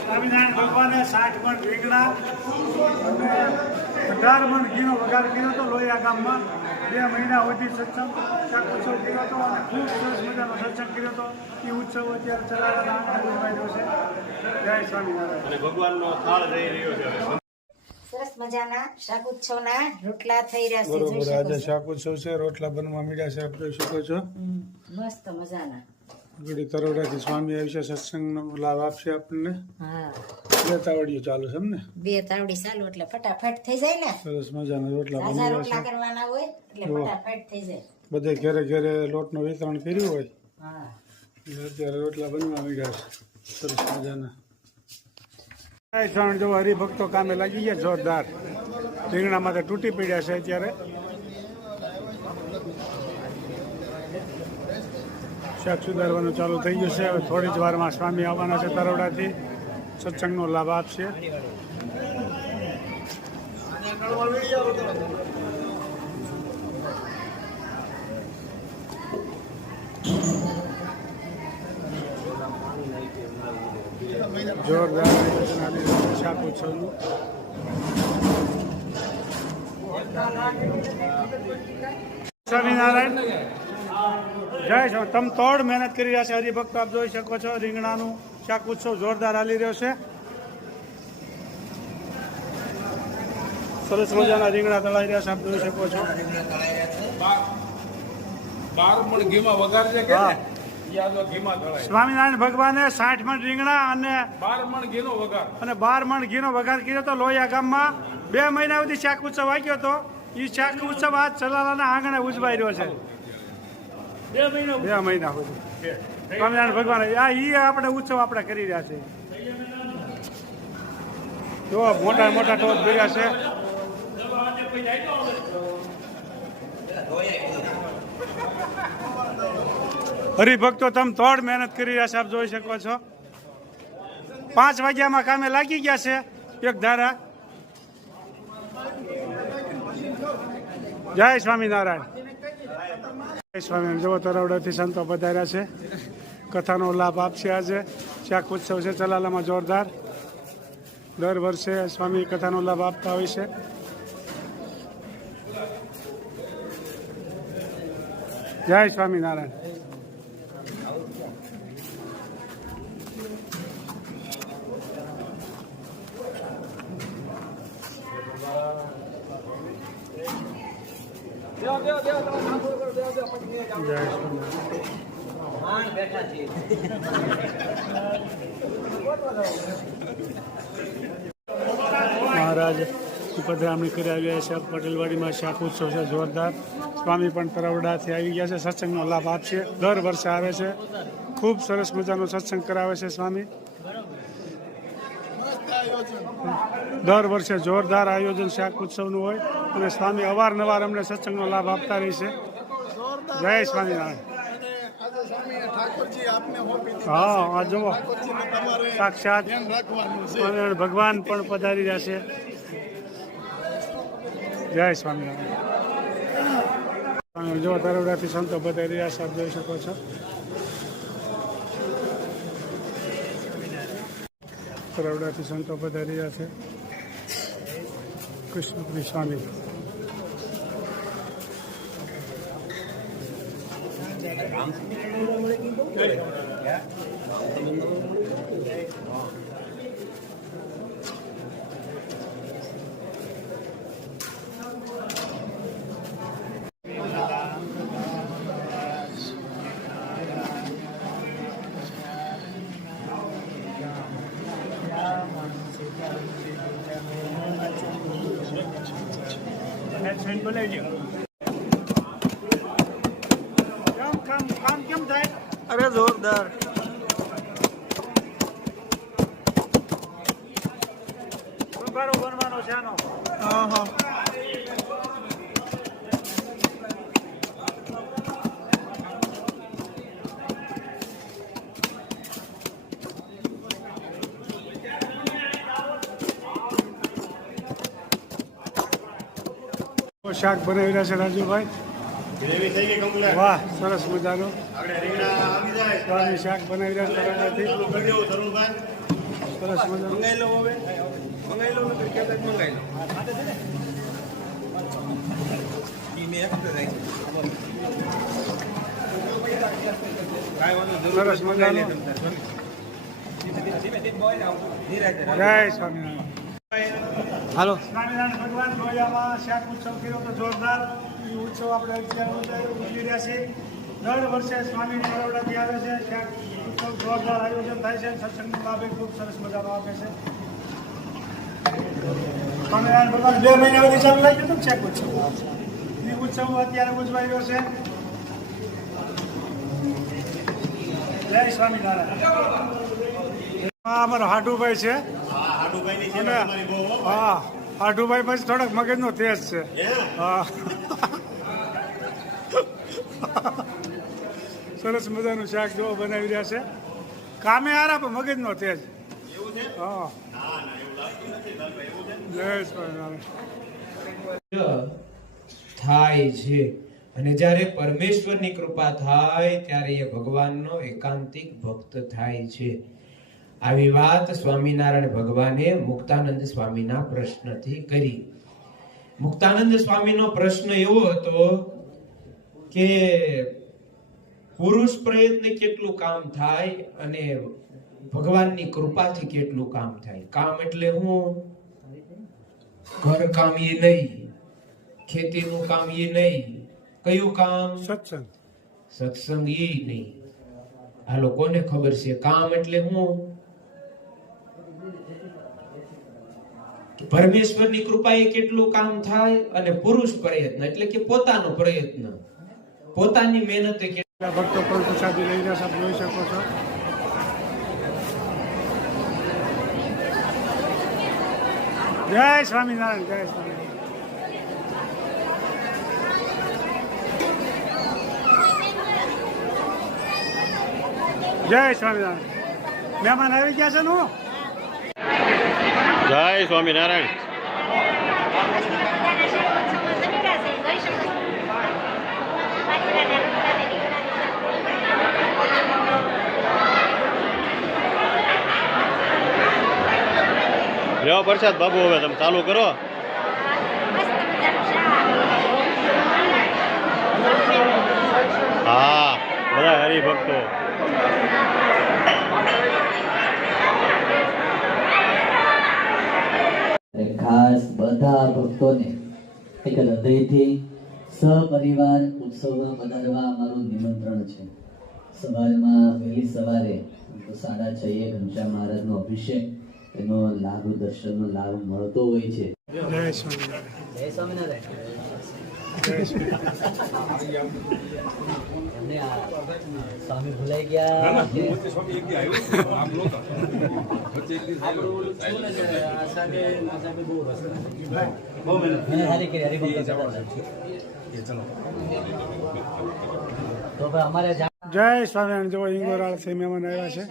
સ્વામિનારાયણ ભગવાને સાઠ મણ રીંગણા અને અઢાર મણ ઘીનો વઘાર કર્યો હતો લોહિયા ગામમાં. બે મહિના સુધી સત્સંગ શાક ઉત્સવ કર્યો હતો અને ખૂબ સરસ મજાનો સત્સંગ કર્યો હતો. એ ઉત્સવ અત્યારે ચલાવવાના છે જય સ્વામિનારાયણ. અને ભગવાનનો થાળ રહી રહ્યો છે સરસ મજાના શાક ઉત્સવના રોટલા થઈ રહ્યા છે. બરોબર આજે શાક ઉત્સવ છે રોટલા બનવા મીડ્યા છે આપ જોઈ શકો છો. મસ્ત મજાના. ગુડી તરોડાથી સ્વામી આવી છે સત્સંગનો લાભ આપશે આપણને. બે તાવડીઓ ચાલુ છે એમ ને બે તાવડી ચાલુ એટલે ફટાફટ થઈ જાય ને? સરસ મજાના રોટલા બની રોટલા કરવાના હોય એટલે ફટાફટ થઈ જાય. બધે ઘેરે ઘરે લોટનું વિતરણ કર્યું હોય. હા. અત્યારે રોટલા બનવા મીઠા છે. સરસ મજાના. ત્રણ જો હરિભક્તો કામે લાગી ગયા જોરદાર. રીંગણા માટે તૂટી પડ્યા છે અત્યારે. શાક સુધારવાનું ચાલુ થઈ ગયું છે. હવે થોડી જ વારમાં સ્વામી આવવાના છે તરોડાથી. સત્સંગનો લાભ આપશે. જોરદાર આયોજન સ્વામિનારાયણ. જય છો તમ તોડ મહેનત કરી રહ્યા છે. હરિભક્તો આપ જોઈ શકો છો રીંગણાનું શાક ઉત્સવ જોરદાર હાલી રહ્યો છે. સરસ મજાના રીંગણા તળાઈ રહ્યા છે આપ જોઈ શકો છો. સ્વામિનારાયણ ભગવાને સાઠ મણ રીંગણા અને બાર મણ ઘીનો વઘાર. અને બાર મણ ઘીનો વઘાર કર્યો હતો લોહિયા ગામમાં બે મહિના સુધી શાક ઉત્સવ વાગ્યો હતો. એ શાક ઉત્સવ આજ ચલાલાના આંગણે ઉજવાઈ રહ્યો છે. બે મહિના સુધી સ્વામિનારાયણ ભગવાન આ ઈ આપણે ઉત્સવ આપણે કરી રહ્યા છે જો મોટા મોટા ટોપ ભર્યા છે. હરિભક્તો તમે તોડ મહેનત કરી રહ્યા છે આપ જોઈ શકો છો. પાંચ વાગ્યામાં કામે લાગી ગયા છે એક ધારા. જય સ્વામિનારાયણ. સ્વામિનારાયણ જવો તરવડાથી સંતો પધાર્યા છે. કથાનો લાભ આપશે આજે. ચાક ઉત્સવ છે ચલાલામાં જોરદાર. દર વર્ષે સ્વામી કથાનો લાભ આપતા હોય છે. જય સ્વામિનારાયણ. જય સ્વામિનારાયણ મહારાજ ઉપદ્રામણી કરી આવ્યા છે. પટેલવાડીમાં શાક ઉત્સવ છે જોરદાર. સ્વામી પણ તરવડાથી આવી ગયા છે. સત્સંગનો લાભ આપશે. દર વર્ષે આવે છે. ખૂબ સરસ મજાનો સત્સંગ કરાવે છે સ્વામી. દર વર્ષે જોરદાર આયોજન શાક ઉત્સવનું હોય અને સ્વામી અવારનવાર અમને સત્સંગનો લાભ આપતા રહેશે જય સ્વામિનારાયણ. હા આ જુઓ. સાક્ષાત ભગવાન પણ પધારી રહ્યા છે. જય સ્વામિનારાયણ. સ્વામી જો તરવડાથી સંતો પધારી રહ્યા છે આપ જોઈ શકો છો. તરવડાથી સંતો પધારી રહ્યા છે. કૃષ્ણ સ્વામી. કામ હા શાક બનાવી રહ્યા છે રાજુભાઈ. વાહ સરસ મજાનો. શાક બનાવી રહ્યા સરસ મજાનું. મંગાઈ લો કહેતા જ મંગાઈ લો. મેં એક સરસ. જય સ્વામિનારાયણ હાલો. સ્વામિનારાયણ ભગવાન જોયામાં શાક ઉત્સવ કર્યો તો જોરદાર. એ ઉત્સવ આપણે અત્યારે ઉજવી રહ્યા છીએ. દર વર્ષે સ્વામી નવડાથી આવે છે. શાક ઉત્સવ જોરદાર આયોજન થાય છે. સત્સંગનો લાભ ખૂબ સરસ મજાનો આપે છે. સ્વામિનારાયણ ભગવાન બે મહિના સુધી ચાલુ લાગ્યું હતું ઉત્સવ એ ઉત્સવ અત્યારે ઉજવાઈ રહ્યો છે. જય સ્વામિનારાયણ. અમારો હાટુભાઈ છે. હા હાડુભાઈની છે અને ને તમારી બહુ હો. હા હાટુભાઈ પછી થોડોક મગજનો તેજ છે. હા? સરસ મજાનું શાક જોવા બનાવી રહ્યા છે. કામે હારા પણ મગજનો તેજ. એવું છે? હા. ના ના એવું લાગતું નથી. લાલભાઈ એવું છે? જય સ્વામિનારાયણ. થાય છે. અને જ્યારે પરમેશ્વરની કૃપા થાય ત્યારે એ ભગવાનનો એકાંતિક ભક્ત થાય છે. આવી વાત સ્વામિનારાયણ ભગવાને મુક્તાનંદ સ્વામીના પ્રશ્નથી કરી. મુક્તાનંદ સ્વામીનો પ્રશ્ન એવો હતો કે પુરુષ પ્રયત્ન કેટલું કામ થાય અને ભગવાનની કૃપાથી કેટલું કામ થાય? કામ એટલે હું. ઘર કામ એ નહીં. ખેતીનું કામ એ નહીં. કયું કામ? સત્સંગ. સત્સંગ એ નહીં. હાલો કોને ખબર છે કામ એટલે હું. પરમેશ્વરની કૃપાએ કેટલું કામ થાય અને પુરુષ પ્રયત્ન એટલે કે પોતાનો પ્રયત્ન. પોતાની મહેનતે કેટલા ભક્તો પણ પ્રસાદી લઈને આપ જોઈ શકો છો. જય સ્વામિનારાયણ જય સ્વામિનારાયણ. જય સ્વામિનારાયણ. મહેમાન આવી ગયા છે ને હું? જય સ્વામિનારાયણ. લ્યો પ્રસાદ બાબુ, હવે તમે ચાલુ કરો. હા, બધા હરિભક્તો. ખાસ બધા ભક્તોને એક હૃદયથી સપરિવાર ઉત્સવમાં પધારવા અમારું નિમંત્રણ છે. સવારમાં વહેલી સવારે સાડા છ એ ઘનશ્યામ મહારાજનો અભિષેક એનો લાભ દર્શનનો લાભ મળતો હોય છે. જય સ્વામિનારાયણ જય સ્વામિનારાયણ જય સ્વામિનારાયણ એમને આ સ્વામી ભૂલાઈ ગયા. કે વચ્ચે સ્વામી એક દી આવ્યો, આમ નહોતા. વચ્ચે એક દી આવ્યો. મને સારી કરી. હરિભક્તો કરતા હતા. તો ભાઈ અમારે જા- જય સ્વામિનારાયણ. જો ઇંગોરાળથી મહેમાન આવ્યા છે.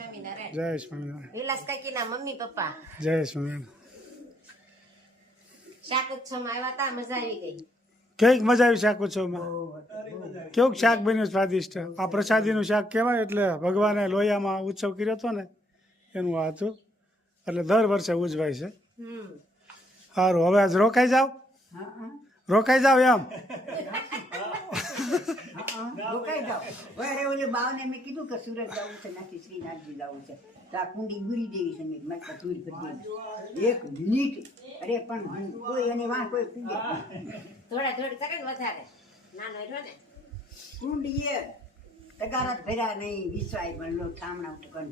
જય સ્વામિનારાયણ. વિલાસ કાકીના મમ્મી પપ્પા. જય સ્વામિનારાયણ. શાક ઉત્સવમાં આવ્યા હતા મજા આવી ગઈ. કેવીક મજા આવી શાક ઉત્સવમાં કેવું શાક બન્યું સ્વાદિષ્ટ? આ પ્રસાદીનું શાક કહેવાય એટલે ભગવાને લોહિયામાં ઉત્સવ કર્યો હતો ને એનું આ હતું. એટલે દર વર્ષે ઉજવાય છે. સારું હવે આજ રોકાઈ જાવ રોકાઈ જાવ એમ? રોકાઈ જાઓ. અરે ઓલે બાવને મેં કીધું કે સુરત જવું છે નાખી શ્રીનાથજી જવું છે. તો આ કુંડી ગુરી દેવી છે મેં મેં પાસે કરી ભરી એક મિનિટ. અરે પણ કોઈ એની વાહ કોઈ પીએ થોડા થોડી કરે વધારે. નાનો રહ્યો ને. કુંડીએ એ તગારા જ ભર્યા નહીં વિસવાય પણ લો ઠામણા ઉઠકણ